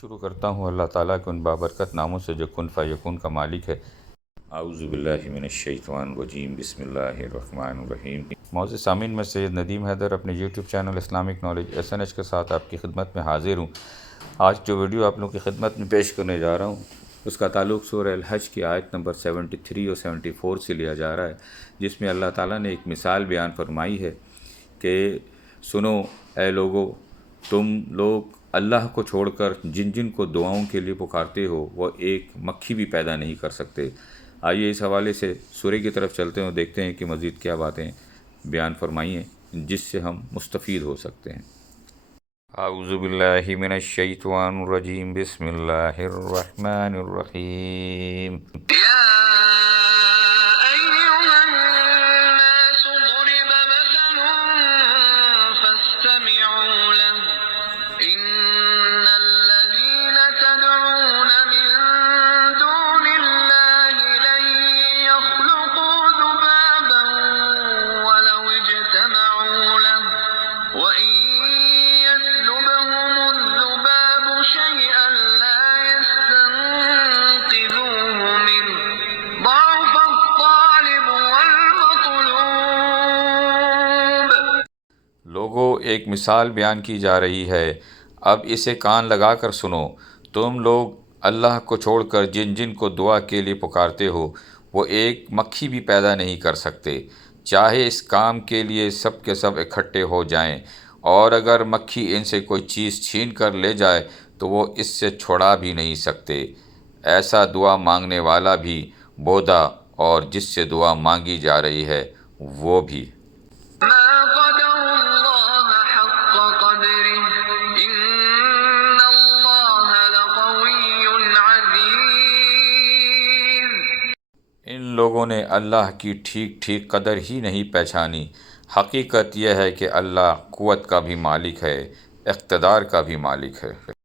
شروع کرتا ہوں اللہ تعالیٰ کے ان بابرکت ناموں سے جو کن فیکون کا مالک ہے۔ اعوذ باللہ من الشیطان الرجیم، بسم اللہ الرحمن الرحیم۔ معزز سامعین، میں سید ندیم حیدر اپنے YouTube channel Islamic knowledge SNH کے ساتھ آپ کی خدمت میں حاضر ہوں۔ آج جو ویڈیو آپ لوگوں کی خدمت میں پیش کرنے جا رہا ہوں اس کا تعلق سورہ الحج کی آیت نمبر 73 اور 74 سے لیا جا رہا ہے، جس میں اللہ تعالیٰ نے ایک مثال بیان فرمائی ہے کہ سنو اے لوگو، تم لوگ اللہ کو چھوڑ کر جن جن کو دعاؤں کے لیے پکارتے ہو وہ ایک مکھی بھی پیدا نہیں کر سکتے۔ آئیے اس حوالے سے سورہ کی طرف چلتے ہیں اور دیکھتے ہیں کہ مزید کیا باتیں بیان فرمائی ہیں جس سے ہم مستفید ہو سکتے ہیں۔ اعوذ باللہ من الشیطان الرجیم، بسم اللہ الرحمن الرحیم۔ لوگوں، ایک مثال بیان کی جا رہی ہے، اب اسے کان لگا کر سنو۔ تم لوگ اللہ کو چھوڑ کر جن جن کو دعا کے لیے پکارتے ہو وہ ایک مکھی بھی پیدا نہیں کر سکتے، چاہے اس کام کے لیے سب کے سب اکٹھے ہو جائیں، اور اگر مکھی ان سے کوئی چیز چھین کر لے جائے تو وہ اس سے چھڑا بھی نہیں سکتے۔ ایسا دعا مانگنے والا بھی بودا، اور جس سے دعا مانگی جا رہی ہے وہ بھی۔ ان لوگوں نے اللہ کی ٹھیک ٹھیک قدر ہی نہیں پہچانی۔ حقیقت یہ ہے کہ اللہ قوت کا بھی مالک ہے، اقتدار کا بھی مالک ہے۔